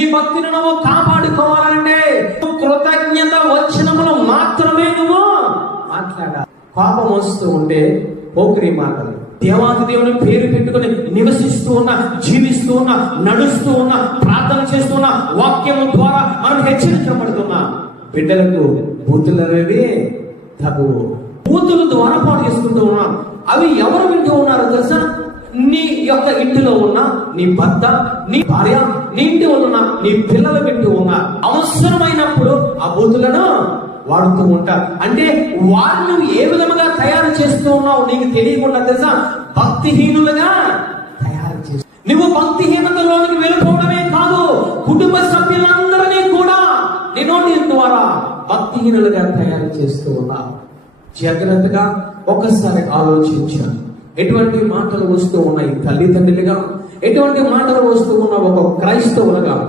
నీ భక్తిని నువ్వు కాపాడుకోవాలంటే కృతజ్ఞత వచనములు మాత్రమే నువ్వు మాట్లాడాలి. కోపం వస్తూ ఉంటే పోకిరి మాటలు, దేవాది దేవుని పేరు పెట్టుకుని నివసిస్తూ ఉన్నా, జీవిస్తూ ఉన్నా, నడుస్తూ ఉన్నా, ప్రార్థన చేస్తూ ఉన్నా, వాక్యము ద్వారా మనం హెచ్చరించబడుతున్నా బిడ్డలకు బూతులు అనేవి తగువు. బూతులు ద్వారా పాటు చేసుకుంటూ ఉన్నాం. అవి ఎవరు వింటూ ఉన్నారో తెలుసా? నీ యొక్క ఇంటిలో ఉన్న నీ భర్త, నీ భార్య, నీ ఇంటి ఉన్న నీ పిల్లలు వింటూ ఉన్నారు. అవసరమైనప్పుడు ఆ బూతులను వాడుతూ ఉంటారు. అంటే వారిని ఏ విధముగా తయారు చేస్తూ ఉన్నావు నీకు తెలియకుండా తెలుసా? భక్తిహీనులుగా తయారు చేస్తూ, నువ్వు భక్తిహీనతలోనికి వెళ్ళిపోవడమే కాదు, కుటుంబ సభ్యులందరినీ కూడా నీ నోటి ద్వారా భక్తిహీనులుగా తయారు చేస్తూ ఉన్నావు. జాగ్రత్తగా ఒక్కసారి ఆలోచించాను. ఎటువంటి మాటలు వస్తూ ఉన్నాయి తల్లిదండ్రులుగా, ఎటువంటి మాటలు వస్తూ ఉన్న ఒక క్రైస్తవులుగా